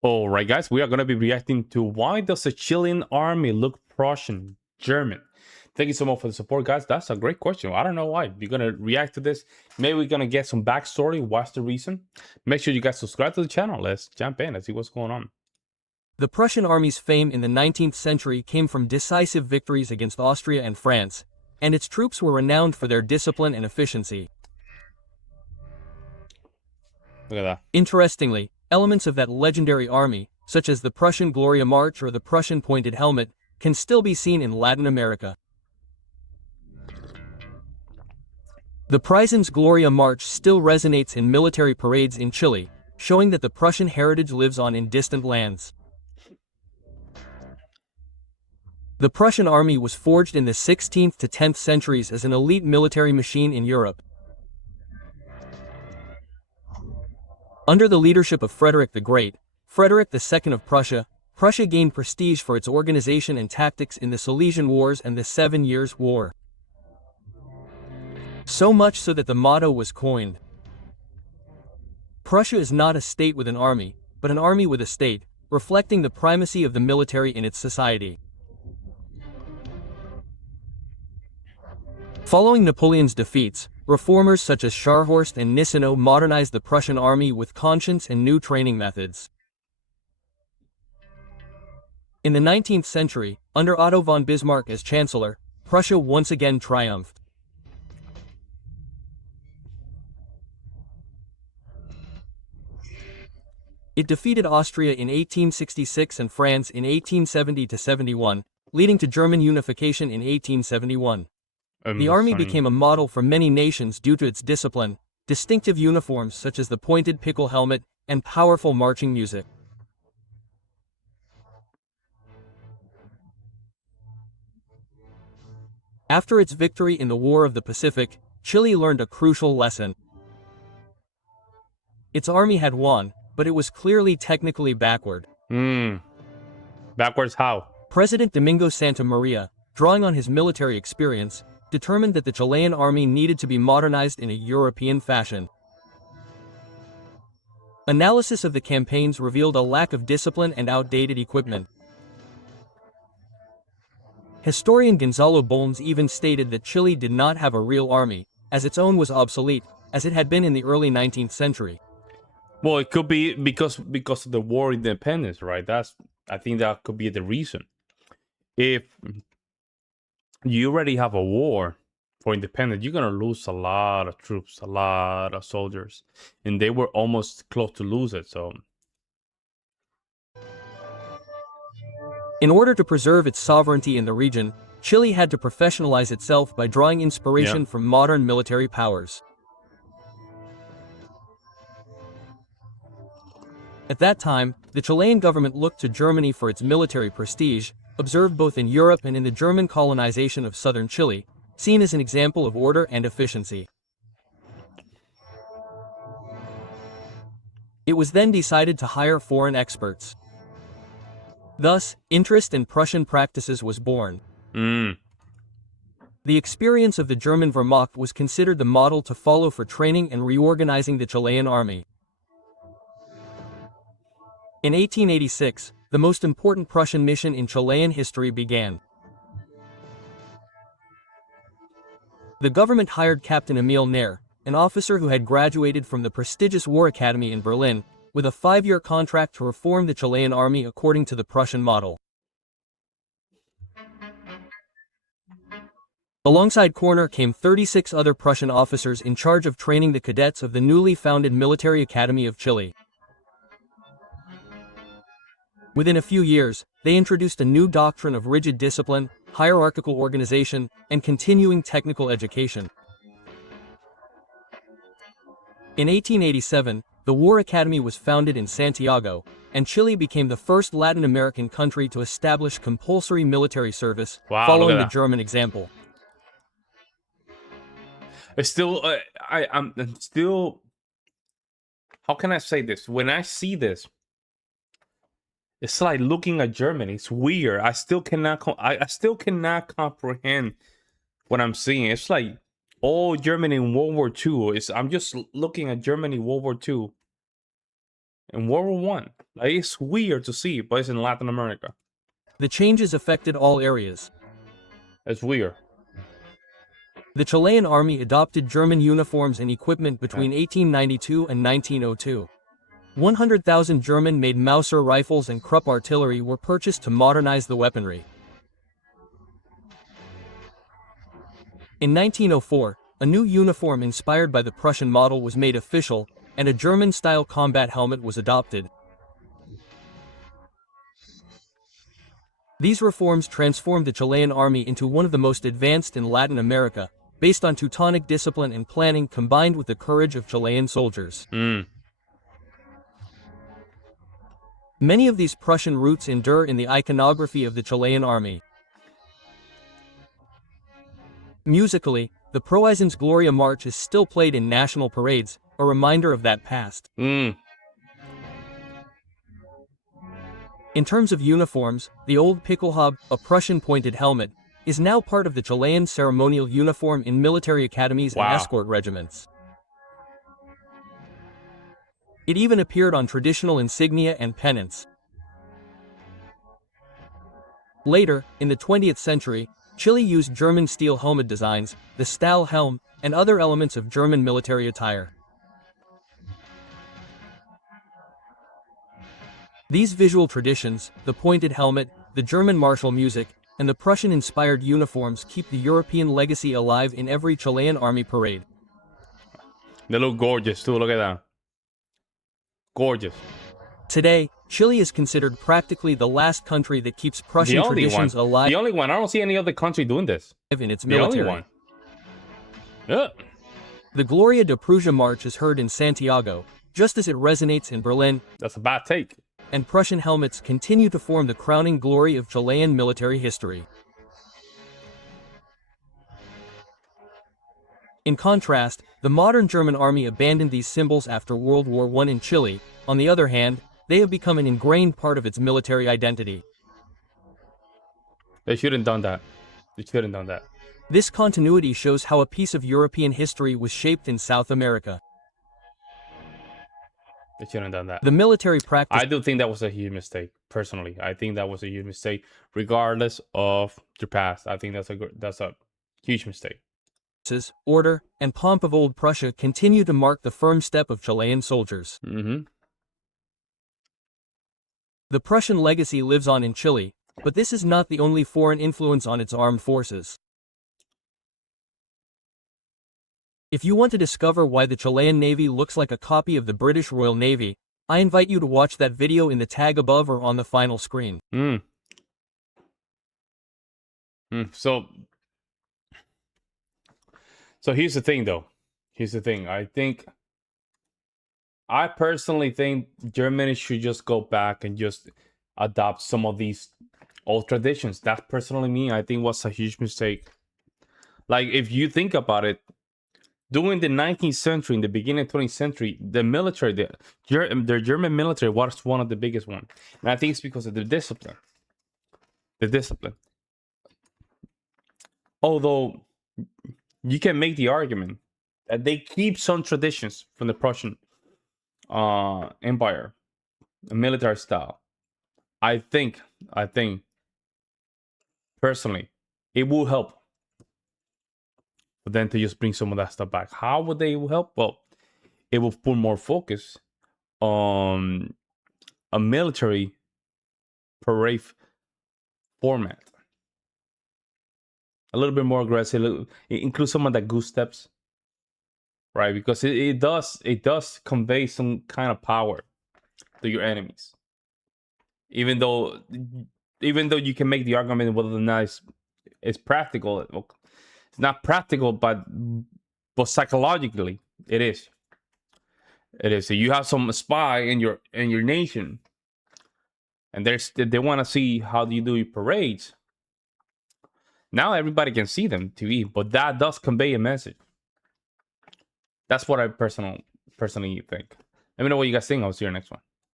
All right, guys, we are going to be reacting to why does the Chilean army look Prussian German? Thank you so much for the support, guys. That's a great question. I don't know why. We're going to react to this. Maybe we're going to get some backstory. What's the reason? Make sure you guys subscribe to the channel. Let's jump in and see what's going on. The Prussian army's fame in the 19th century came from decisive victories against Austria and France, and its troops were renowned for their discipline and efficiency. Look at that. Interestingly, elements of that legendary army, such as the Prussian Gloria March or the Prussian Pointed Helmet, can still be seen in Latin America. The Prussian's Gloria March still resonates in military parades in Chile, showing that the Prussian heritage lives on in distant lands. The Prussian army was forged in the 16th to 10th centuries as an elite military machine in Europe. Under the leadership of Frederick the Great, Frederick II of Prussia, Prussia gained prestige for its organization and tactics in the Silesian Wars and the 7 Years' War. So much so that the motto was coined. Prussia is not a state with an army, but an army with a state, reflecting the primacy of the military in its society. Following Napoleon's defeats, reformers such as Scharhorst and Gneisenau modernized the Prussian army with conscience and new training methods. In the 19th century, under Otto von Bismarck as Chancellor, Prussia once again triumphed. It defeated Austria in 1866 and France in 1870–71, leading to German unification in 1871. The army became a model for many nations due to its discipline, distinctive uniforms such as the pointed pickle helmet, and powerful marching music. After its victory in the War of the Pacific, Chile learned a crucial lesson. Its army had won, but it was clearly technically backward. Backwards how? President Domingo Santa Maria, drawing on his military experience, determined that the Chilean army needed to be modernized in a European fashion. Analysis of the campaigns revealed a lack of discipline and outdated equipment. Historian Gonzalo Bolnes even stated that Chile did not have a real army, as its own was obsolete, as it had been in the early 19th century. Well, it could be because of the war independence, right? I think that could be the reason. If you already have a war for independence, you're gonna lose a lot of troops, a lot of soldiers, and they were almost close to lose it. So, in order to preserve its sovereignty in the region, Chile had to professionalize itself by drawing inspiration from modern military powers. At that time, the Chilean government looked to Germany for its military prestige, observed both in Europe and in the German colonization of southern Chile, seen as an example of order and efficiency. It was then decided to hire foreign experts. Thus, interest in Prussian practices was born. The experience of the German Wehrmacht was considered the model to follow for training and reorganizing the Chilean army. In 1886, the most important Prussian mission in Chilean history began. The government hired Captain Emil Nair, an officer who had graduated from the prestigious War Academy in Berlin, with a 5-year contract to reform the Chilean army according to the Prussian model. Alongside Korner came 36 other Prussian officers in charge of training the cadets of the newly founded Military Academy of Chile. Within a few years, they introduced a new doctrine of rigid discipline, hierarchical organization, and continuing technical education. In 1887, the War Academy was founded in Santiago, and Chile became the first Latin American country to establish compulsory military service, following the German example. It's still, I'm still, how can I say this? When I see this, it's like looking at Germany. It's weird. I still cannot comprehend what I'm seeing. It's like all Germany in World War II. I'm just looking at Germany World War II and World War I. Like, it's weird to see, but it's in Latin America. The changes affected all areas. It's weird. The Chilean army adopted German uniforms and equipment between 1892 and 1902. 100,000 German-made Mauser rifles and Krupp artillery were purchased to modernize the weaponry. In 1904, a new uniform inspired by the Prussian model was made official, and a German-style combat helmet was adopted. These reforms transformed the Chilean army into one of the most advanced in Latin America, based on Teutonic discipline and planning combined with the courage of Chilean soldiers. Many of these Prussian roots endure in the iconography of the Chilean army. Musically, the Proizen's Gloria March is still played in national parades, a reminder of that past. In terms of uniforms, the old Pickelhaube, a Prussian pointed helmet, is now part of the Chilean ceremonial uniform in military academies and escort regiments. It even appeared on traditional insignia and pennants. Later, in the 20th century, Chile used German steel helmet designs, the Stahlhelm, and other elements of German military attire. These visual traditions, the pointed helmet, the German martial music, and the Prussian-inspired uniforms keep the European legacy alive in every Chilean army parade. They look gorgeous too, look at that. Gorgeous. Today, Chile is considered practically the last country that keeps Prussian traditions alive. The only one. I don't see any other country doing this. In its military. The only one. Yeah. The Gloria de Prussia March is heard in Santiago, just as it resonates in Berlin. That's a bad take. And Prussian helmets continue to form the crowning glory of Chilean military history. In contrast, the modern German army abandoned these symbols after World War I in Chile. On the other hand, they have become an ingrained part of its military identity. They shouldn't have done that. They shouldn't have done that. This continuity shows how a piece of European history was shaped in South America. They shouldn't have done that. The military practice. I do think that was a huge mistake, personally. I think that was a huge mistake, regardless of the past. I think that's a huge mistake. Order, and pomp of old Prussia continue to mark the firm step of Chilean soldiers. The Prussian legacy lives on in Chile, but this is not the only foreign influence on its armed forces. If you want to discover why the Chilean Navy looks like a copy of the British Royal Navy, I invite you to watch that video in the tag above or on the final screen. So here's the thing, though. Here's the thing. I personally think Germany should just go back and just adopt some of these old traditions. That's personally me. I think was a huge mistake. Like, if you think about it, during the 19th century, in the beginning of the 20th century, the military, the German military was one of the biggest ones. And I think it's because of the discipline. The discipline. Although, you can make the argument that they keep some traditions from the Prussian Empire, a military style. I think, personally, it will help for them to just bring some of that stuff back. How would they help? Well, it will put more focus on a military parade format. A little bit more aggressive. It includes some of that goose steps, right? Because it does convey some kind of power to your enemies. Even though you can make the argument whether or not it's practical. It's not practical, but psychologically it is. It is. So you have some spy in your nation, and they want to see how you do your parades. Now everybody can see them TV, but that does convey a message. That's what I personally think. Let me know what you guys think. I'll see you next one.